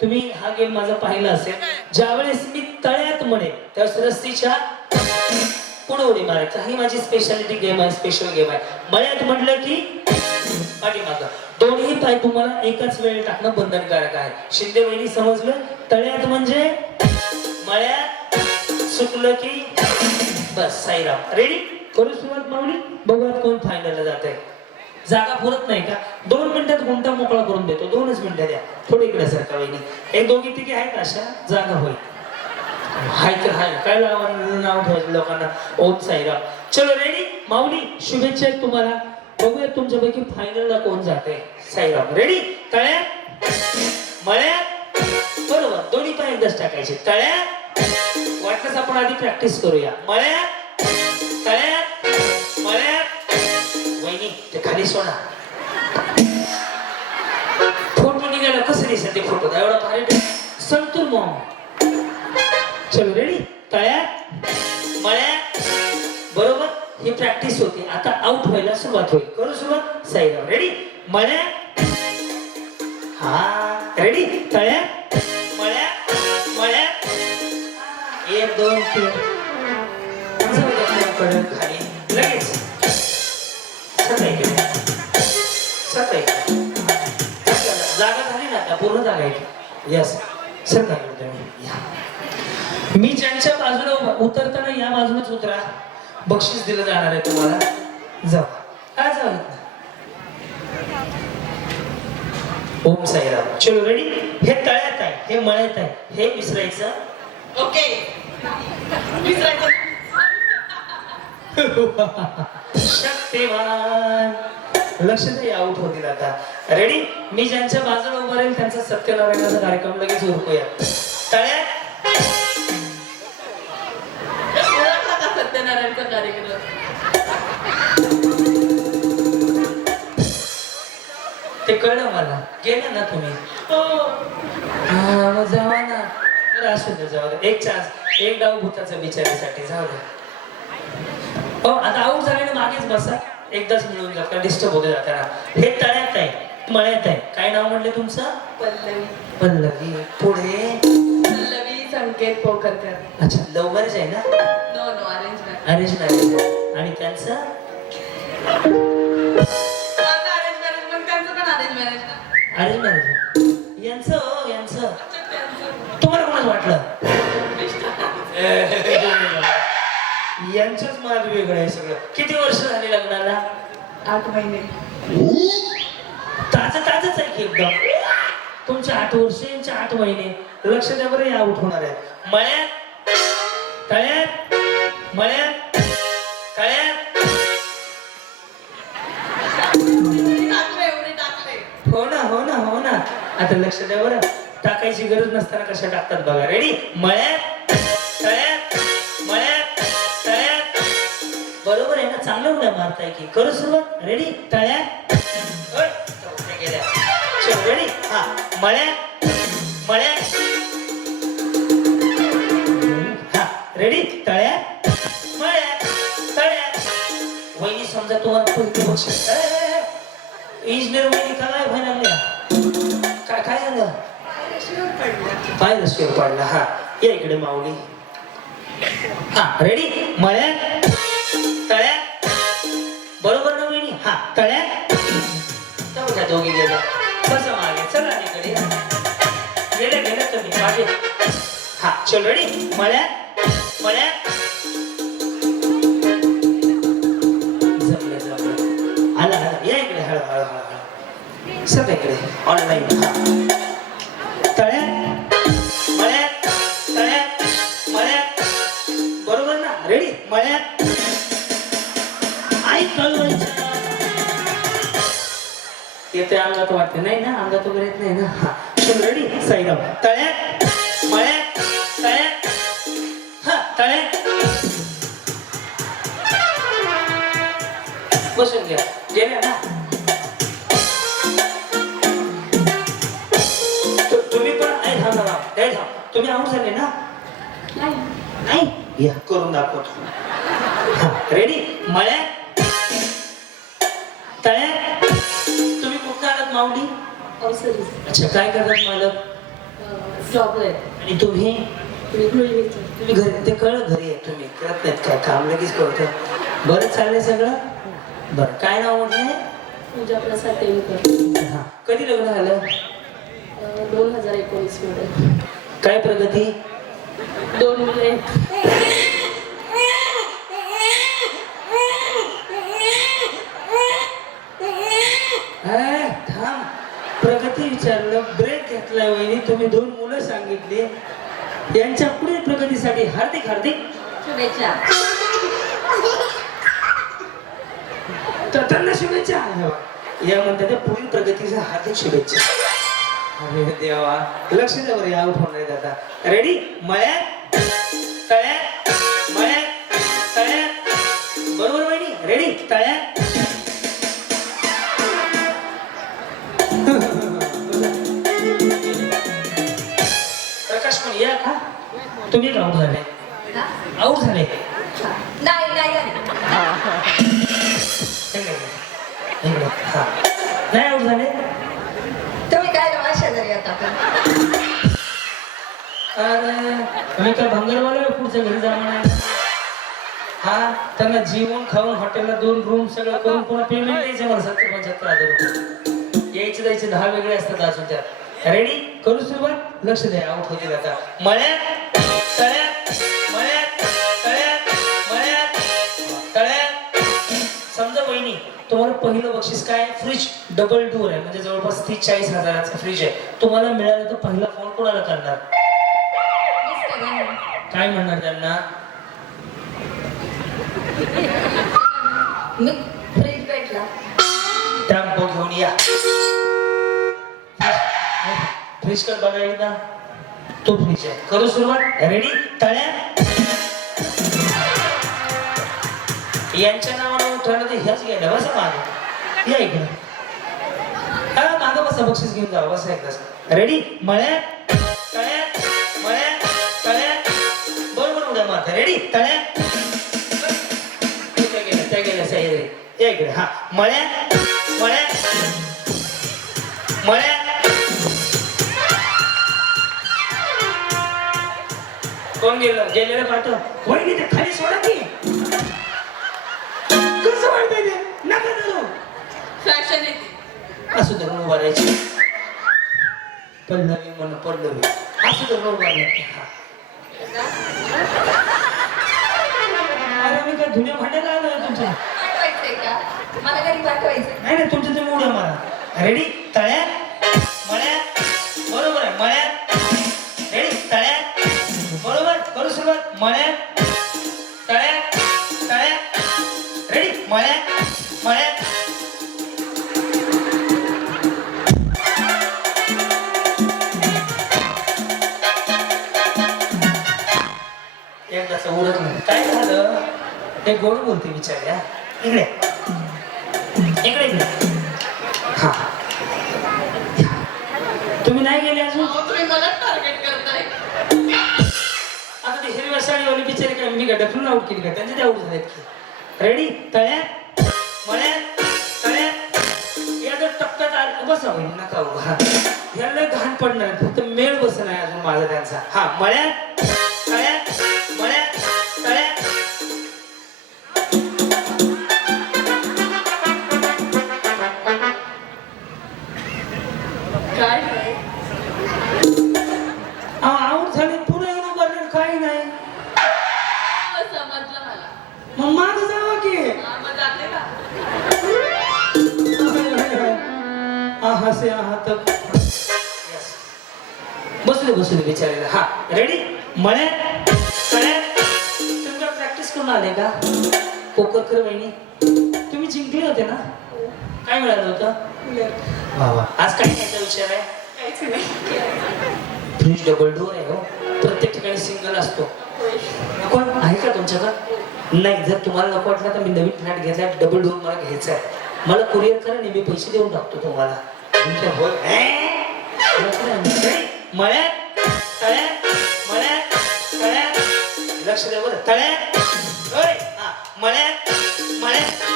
तुम्ही हा गेम माझा पाहिला असेल. ज्यावेळेस मी तळ्यात म्हणे त्यावेळेस रस्सीच्या पुढे उडी मारायचा. ही माझी स्पेशालिटी गेम आहे, स्पेशल गेम आहे. मळ्यात म्हटलं की पाठीमागं दोन्ही पाय तुम्हाला एकाच वेळी टाकणं बंधनकारक आहे. शिंदे वहिनी समजलं? तळ्यात म्हणजे मळ्यात, सुटलं की बस. साईराम रेडी? करू सुरुवात माऊली? बघूयात कोण फायनलला जात आहे. जागा पुरत नाही का? 2 मिनिटात गुंटा मोकळा करून देतो. 2च मिनिटं द्या. थोडी इकडे सरका वहिनी. एक दोघी तिघी आहेत अशा, जागा होईल. हाय तर हाय, काय नाव ठेवायचं लोकांना? ओम साईराम. चलो रेडी? माऊली शुभेच्छा आहेत तुम्हाला. बघूया तुमच्यापैकी फायनलला कोण जाते. साईराम रेडी? तळ्यात, मळ्यात, बरोबर. दोन्ही पाय एकदाच टाकायचे. तळ्यात, वाटलंच आपण आधी प्रॅक्टिस करूया. मळ्यात, तळ्यात, मळ्यात. वहिनी ते खाली सोडा. फोटो निघाला कसं दिसत ते फोटो? एवढा भारी संतूर मॉम. चलो रेडी? तळ्यात, मळ्यात, बरोबर. ही प्रॅक्टिस होती. आता आउट व्हायला सुरुवात होईल. करू सुरुवात? साईराम रेडी? मळ्यात, हा रेडी? तळ्यात, मळ्यात, मळ्यात. 1 2 3 खाली लगेच सकाळी सकाळी जागा झाली ना आता? पूर्ण जागा आहे. यस सकाळी. मी ज्यांच्या बाजूला उतरताना या बाजूनच उतरा. बक्षीस दिलं जाणार आहे तुम्हाला. जाऊ काय जाऊ. ओम साईराम. चलो रेडी? हे तळ्यात आहे, हे मळ्यात आहे, हे विसरायचं. ओके विसरायचं. शक्तिमान. लक्ष द्या, आउट होतील आता. रेडी? मी ज्यांच्या बाजूला उभं राहील त्यांचा सत्यनारायणाचा कार्यक्रम लगेच उरकूया. तळ्यात, सत्यनारायणचा कार्यक्रम. ते कळलं मला. गेले ना तुम्ही? हा मग जावा ना. असू दे, जाऊ दे. एक चान्स, एक डाव भूताचा बिचारीसाठी. जाऊ दे. हो आता आऊट झाल्याने मागेच बसा. एकदाच मिळून जात का? डिस्टर्ब होते जाताना. हे तळ्यात आहे, मळ्यात आहे. काय नाव म्हणले तुमचं? पल्लवी. पल्लवी. पुढे? पल्लवी संकेत पोकरकर. अच्छा, लव्ह मॅरेज आहे ना? No no arrange marriage. Arrange marriage. आणि त्यांचं? माझं अरेंज मॅरेज पण त्यांचं पण अरेंज मॅरेज. Arrange marriage. यांचं यांचं तुम्हाला कोणाच वाटलं? यांचंच माझं वेगळं आहे सगळं. किती वर्ष झाली लग्नाला? 8 महिने. ताजं ताजंच आहे की एकदम. तुमचे 8 वर्ष, यांचे 8 महिने. लक्ष द्या बरं, या आउट होणार आहे. मळ्यात, तळ्यात, मळ्यात, तळ्यात. हो ना हो ना हो ना. आता लक्ष द्या बरं. टाकायची गरज नसताना कशा टाकतात बघा. रेडी? मळ्यात, तळ्यात, मळ्यात, तळ्यात. बरोबर आहे ना? चांगलं उड्या मारताय की. करू सुरुवात? रेडी? तळ्यात, गेल्या. चल रेडी? हा मळ्यात, मळ्यात, हा रेडी? तळ्यात, मळ्यात, तळ्यात. वहिनी समजा तुम्हाला कोणते बक्षीस. इंजिनियर वहिनी काय व्हायला लागल्या? काय काय झालं? पाय रस्त्यावर पडला. हा या इकडे माऊली. हा रेडी? मळ्यात, तळ्यात, बरोबर ना वहिनी? हा तळ्यात. त्या दोघी गेल्या. कसं मागे चला इकडे. गेल्या गेल्या तुम्ही मागे. हा चल रेडी? मळ्यात, मळ्यात. जमलं जमलं. आला आला. या इकडे. हळू हळू हळू. सगळं इकडे ऑनलाईन. हा तळ्यात, मळ्यात, तळ्यात, मळ्यात. बरोबर ना? रेडी? मळ्यात. आई कळवायचं येते अंगात वाटते नाही ना? अंगात वगैरे येत नाही ना? हा चल रेडी? साईराम. तळ्यात, मळ्यात, तळ्यात, हा तळ्यात. बसून घ्या. गेल्या ना? तुम्ही पण आई थांबा ना. काय थांब. तुम्ही आऊट झाले ना? नाही या करून दाखवतो. हा रेडी? मळ्यात, तळ्यात. तुम्ही कुठं आलात माऊली? अवसरी. अच्छा काय करतात मालक? जॉबला आहे आणि तुम्ही गृहिणीचं. तुम्ही घरी ते कळलं घरी आहे तुम्ही करत नाहीत काय काम लगेच कळतं बरं चाललंय सगळं बरं काय नाव म्हटलं पूजा प्रसाद तेलकर. हा कधी लग्न झालं 2019 मध्ये. काय प्रगती 2 मुलं आहेत. थांब प्रगती विचारलं ब्रेक घेतलाय वहिनी तुम्ही 2 मुलं सांगितली यांच्या पुढील प्रगतीसाठी हार्दिक हार्दिक शुभेच्छा. तर त्यांना शुभेच्छा या म्हणतात पुढील प्रगतीच्या हार्दिक शुभेच्छा अरे देवा लक्ष द्या बरं या उठवणार आहेत आता रेडी मळ्यात तळ्यात मळ्यात तळ्यात बरोबर वहिनी रेडी तळ्यात प्रकाश पण या का तुम्ही आऊट झाले आऊट झाले नाही नाही नाही आऊट झाले तुम्ही काय रवा शेजारी आता अरे मी काय भंगारवाला पुढच्या घरी जाणार हा त्यांना जेवण खाऊन हॉटेलला 2 रूम सगळं करून पुन्हा पेमेंट द्यायचे मला 70-75,000 रुपये यायचे जायचे 10 वेगळे असतात अजून त्यात रेडी करू सुरुवात लक्ष द्या आऊट होतील आता मळ्यात तळ्यात मळ्यात तळ्यात मळ्यात तळ्यात समजा वहिनी तुम्हाला पहिलं बक्षीस काय फ्रीज डबल डोअर आहे म्हणजे जवळपास 30-40 हजाराचा फ्रीज आहे तुम्हाला मिळालं तर पहिला फोन कोणाला करणार काय म्हणणार त्यांना मी फ्रीज भेटला टॅम्पो घेऊन या फ्रीज कर बघा एकदा तो फ्रीज आहे करू सुरुवात रेडी तळ्यात यांच्या नावानं उठवलं तर ह्याच गेल्या बसा मागे या इकडं हा मागं बसा बक्षीस घेऊन जा बसा एकदाच रेडी मळ्यात तळ्यात मळ्यात तळ्यात बरोबर उड्या मारता रेडी तळ्यात त्या गेल्या सह्याद्री या इकडे हा मळ्यात मळ्यात मळ्यात कोण गेलं गेलेलं पाठव वहिनी ते खाली सोडा की कसं वाटतंय ते नका धरू फॅशन येते असं धरून उभा राहायची पल्लवी म्हण पल्लवी असं धरून उभा राहायची अरे मी काय धुण्या भांड्याला आलोय तुमच्या पाठवायचंय का मला घरी पाठवायचं नाही नाही तुमच्या तुम्ही उड्या मारा रेडी तळ्यात मळ्यात बरोबर आहे मळ्यात रेडी तळ्यात बरोबर करू सुरुवात मळ्यात तळ्यात तळ्यात रेडी मळ्यात मळ्यात एकदाच उडत नाही काय झालं ते गोड बोलते विचारल्या इकडे इकडे इकडे हा तुम्ही नाही गेले अजून तुम्ही मला टार्गेट करताय आता ते हिरव्या साडीवाली बिचारी काय मी का ढकलून आऊट केली का त्यांचे ते आऊट झालेत की रेडी तळ्यात मळ्यात तळ्यात या जर टप्प्यात बसा होईल नका उभा याला घाण पडणार फक्त मेळ बस नाही अजून माझा त्यांचा हा मळ्यात तळ्यात मळ्यात तळ्यात काय आऊट झाले पुढे येऊन करणार काही नाही समजलं मला मग माझं जावं की मग जाते का हसे आहात बसू दे बिचारीला हा रेडी मळ्यात तळ्यात तुम्ही प्रॅक्टिस करून आले का पोकर कर वहिनी तुम्ही जिंकले होते ना काय मिळालं होतं वा वा आज काय घ्यायचा विचार आहे काहीच नाही फ्रीज डबल डोअर आहे हो प्रत्येक ठिकाणी सिंगल असतो नको आहे का तुमच्याकडं नाही जर तुम्हाला नको वाटलं तर मी नवीन फ्लॅट घेतला डबल डोअर मला घ्यायचा आहे मला कुरिअर करा आणि मी पैसे देऊन टाकतो तुम्हाला तुमच्या होय मळ्यात तळ्यात मळ्यात तळ्यात लक्ष द्या बरं तळ्यात होय हा मळ्यात मळ्यात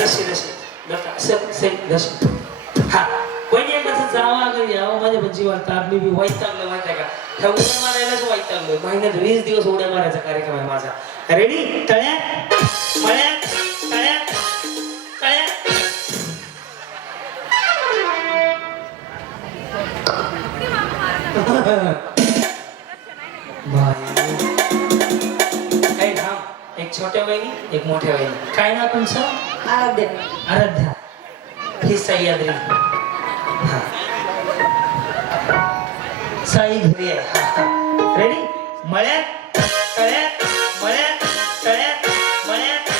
रशी हा वहिनी एकदाचं जावा घरी यावं माझ्या पण जीवाला ताप मी वैतागलो माहिती आहे का ह्या उड्या मारायलाच वैतागलो महिन्यात 20 दिवस उड्या मारायचा कार्यक्रम आहे माझा रेडी तळ्यात मळ्यात तळ्यात तळ्यात काही थांब एक छोट्या वहिनी एक मोठ्या वहिनी काय ना तुमचं आराध्य आराध्या ही सह्याद्री हा साई घरी आहे रेडी मळ्यात तळ्यात मळ्यात तळ्यात मळ्यात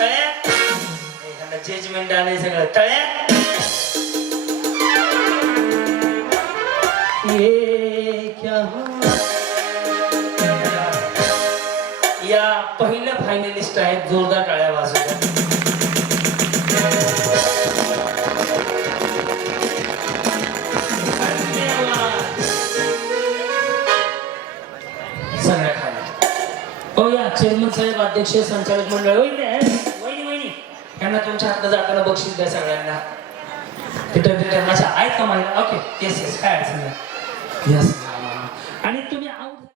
तळ्यात जजमेंट आलंय सगळं तळ्यात ये क्या हुआ या पहिल्या फायनलिस्ट आहेत जोरदार टाळ्या वाजवतात सगळ्या खाली हो या चेअरमन साहेब अध्यक्ष संचालक मंडळ वहिनी वहिनी यांना तुमच्या हातात जाताना बक्षीस द्या सगळ्यांना तिथं माझ्या आहेत का मला ओके येस येस काय अडचण नाही यस आणि तुम्ही